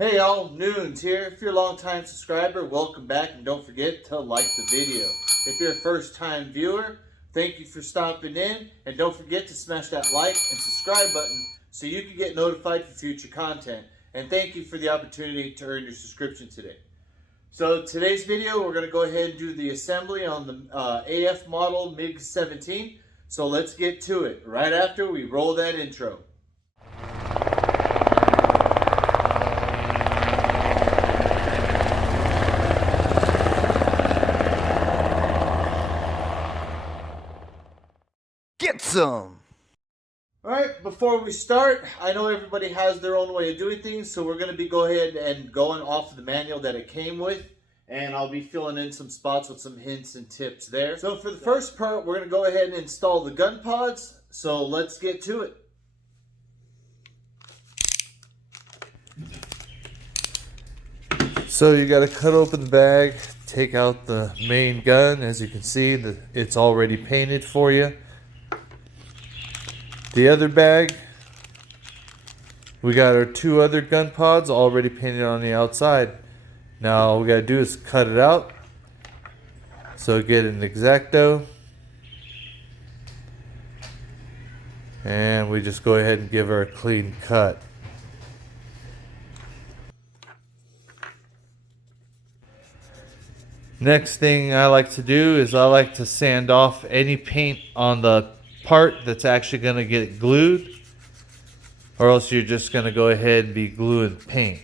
Hey y'all, Noons here. If you're a long-time subscriber, welcome back, and don't forget to like the video. If you're a first-time viewer, thank you for stopping in, and don't forget to smash that like and subscribe button so you can get notified for future content. And thank you for the opportunity to earn your subscription today. So today's video, we're going to go ahead and do the assembly on the AF model MIG-17. So let's get to it right after we roll that intro. Get some! Alright, before we start, I know everybody has their own way of doing things, so we're going to be go ahead and going off of the manual that it came with, and I'll be filling in some spots with some hints and tips there. So for the first part, we're going to go ahead and install the gun pods, so let's get to it. So you got to cut open the bag, take out the main gun. As you can see, it's already painted for you. The other bag, we got our two other gun pods already painted on the outside. Now all we got to do is cut it out. So get an X-Acto, and we just go ahead and give her a clean cut. Next thing I like to do is I like to sand off any paint on the part that's actually going to get glued, or else you're just going to go ahead and be gluing paint.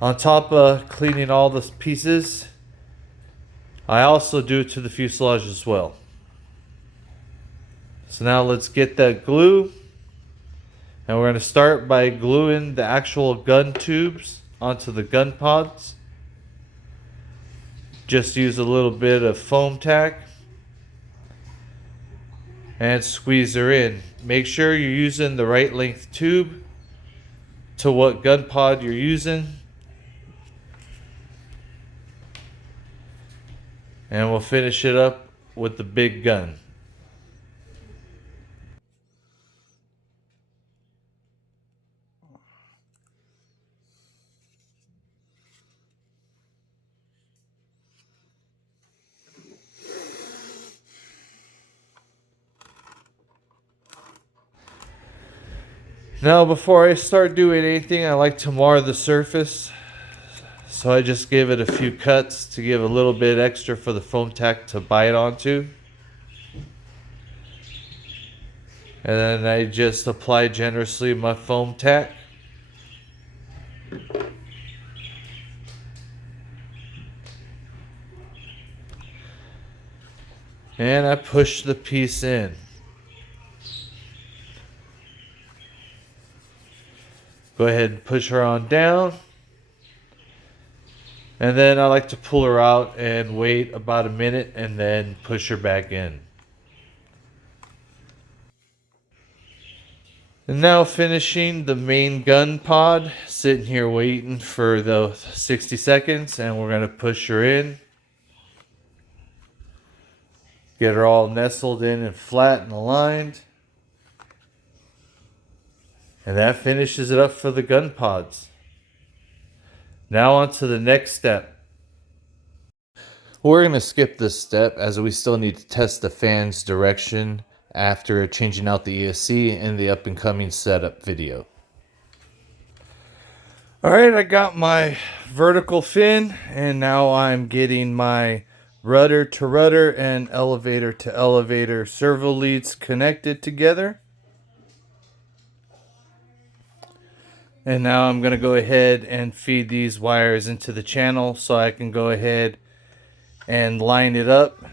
On top of cleaning all the pieces, I also do it to the fuselage as well. So now let's get that glue, and we're going to start by gluing the actual gun tubes onto the gun pods. Just use a little bit of foam tack and squeeze her in. Make sure you're using the right length tube to what gun pod you're using, and we'll finish it up with the big gun. Now before I start doing anything, I like to mar the surface. So I just give it a few cuts to give a little bit extra for the foam tack to bite onto. And then I just apply generously my foam tack. And I push the piece in. Go ahead and push her on down. And then I like to pull her out and wait about a minute and then push her back in. And now finishing the main gun pod, sitting here waiting for the 60 seconds, and we're going to push her in. Get her all nestled in and flat and aligned. And that finishes it up for the gun pods. Now on to the next step. We're going to skip this step as we still need to test the fan's direction after changing out the ESC in the up and coming setup video. Alright, I got my vertical fin, and now I'm getting my rudder to rudder and elevator to elevator servo leads connected together. And now I'm going to go ahead and feed these wires into the channel so I can go ahead and line it up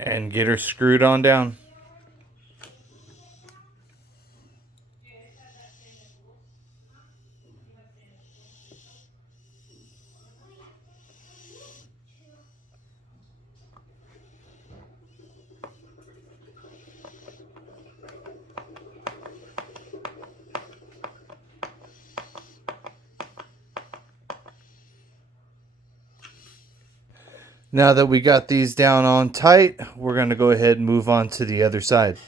and get her screwed on down. Now that we got these down on tight, we're going to go ahead and move on to the other side.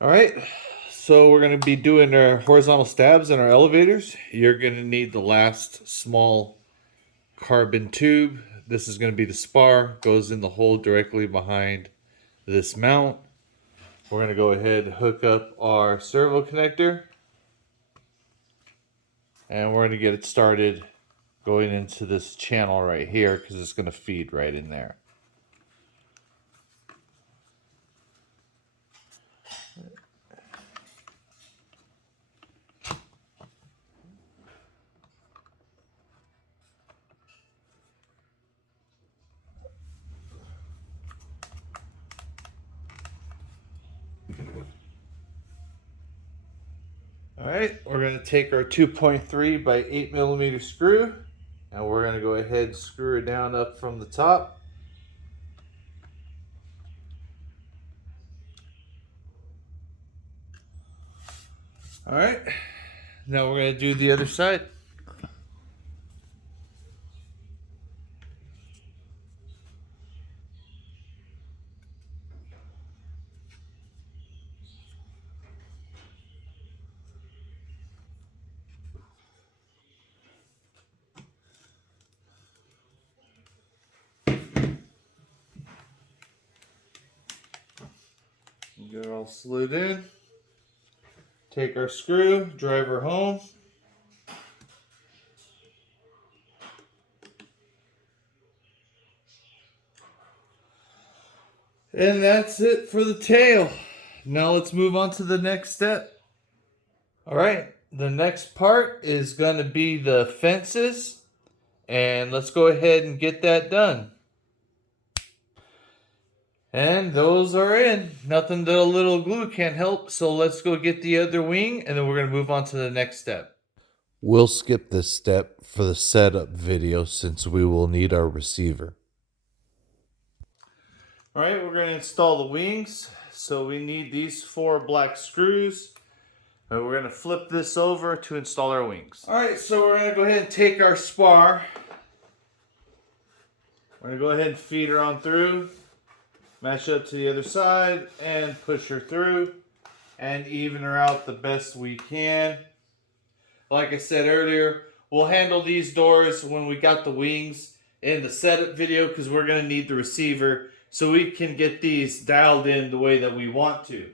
All right, so we're going to be doing our horizontal stabs in our elevators. You're going to need the last small carbon tube. This is going to be the spar, goes in the hole directly behind this mount. We're going to go ahead and hook up our servo connector, and we're going to get it started going into this channel right here because it's going to feed right in there. All right, we're going to take our 2.3 by 8 millimeter screw, and we're going to go ahead and screw it down up from the top. All right, now we're going to do the other side. Get it all slid in. Take our screw, drive her home. And that's it for the tail. Now let's move on to the next step. All right, the next part is going to be the fences. And let's go ahead and get that done. And those are in. Nothing that a little glue can't help. So let's go get the other wing, and then we're going to move on to the next step. We'll skip this step for the setup video since we will need our receiver. All right, we're going to install the wings. So we need these 4 black screws. And we're going to flip this over to install our wings. All right, so we're going to go ahead and take our spar. We're going to go ahead and feed her on through. Match up to the other side and push her through and even her out the best we can. Like I said earlier, we'll handle these doors when we got the wings in the setup video because we're going to need the receiver so we can get these dialed in the way that we want to.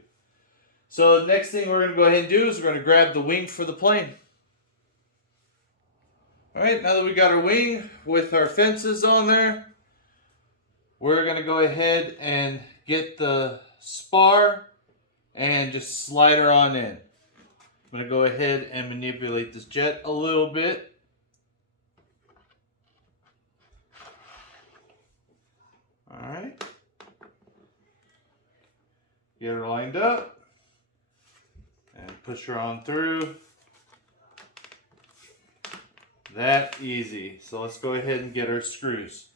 So the next thing we're going to go ahead and do is we're going to grab the wing for the plane. All right, now that we got our wing with our fences on there, we're going to go ahead and get the spar and just slide her on in. I'm going to go ahead and manipulate this jet a little bit. All right. Get her lined up and push her on through. That easy. So let's go ahead and get our screws.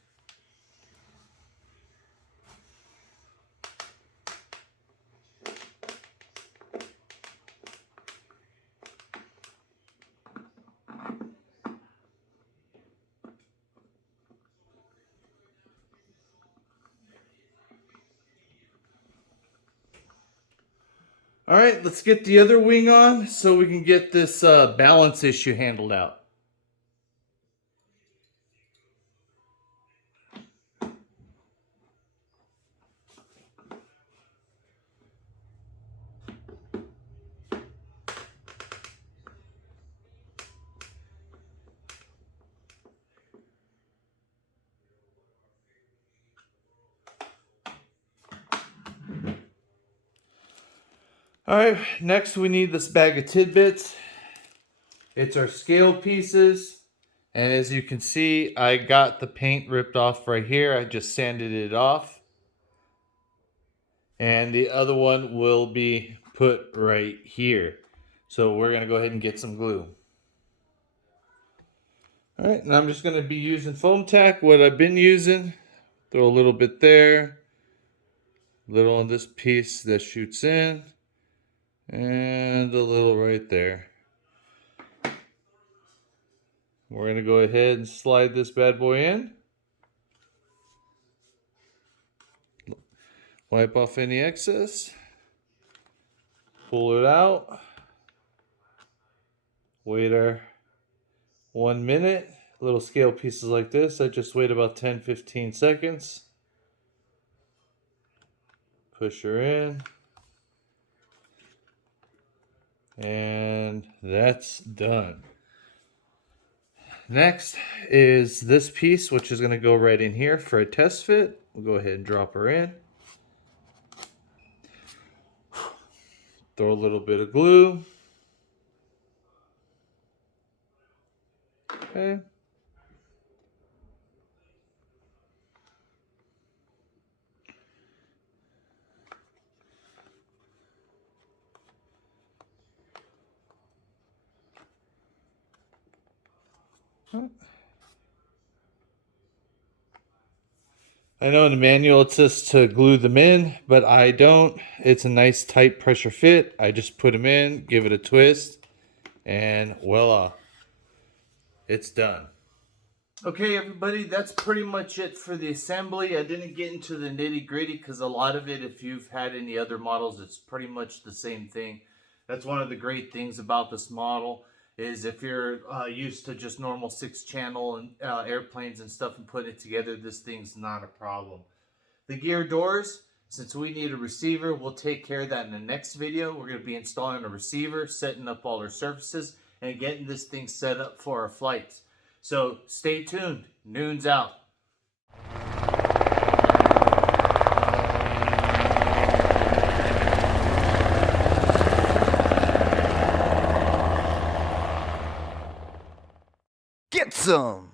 All right, let's get the other wing on so we can get this balance issue handled out. All right, next we need this bag of tidbits. It's our scale pieces. And as you can see, I got the paint ripped off right here. I just sanded it off. And the other one will be put right here. So we're going to go ahead and get some glue. Alright, and I'm just going to be using foam tack, what I've been using. Throw a little bit there. A little on this piece that shoots in. And a little right there. We're going to go ahead and slide this bad boy in. Wipe off any excess. Pull it out. Wait our 1 minute. Little scale pieces like this, I just wait about 10-15 seconds. Push her in. And that's done. Next is this piece, which is going to go right in here for a test fit. We'll go ahead and drop her in. Throw a little bit of glue. Okay. I know in the manual it says to glue them in, but I don't. It's a nice tight pressure fit. I just put them in, give it a twist, and voila. It's done. Okay, everybody, that's pretty much it for the assembly. I didn't get into the nitty-gritty because a lot of it, if you've had any other models, it's pretty much the same thing. That's one of the great things about this model, is if you're used to just normal 6-channel and airplanes and stuff and putting it together, this thing's not a problem. The gear doors, since we need a receiver, we'll take care of that in the next video. We're going to be installing a receiver, setting up all our surfaces, and getting this thing set up for our flights. So stay tuned. Noon's out. Get some!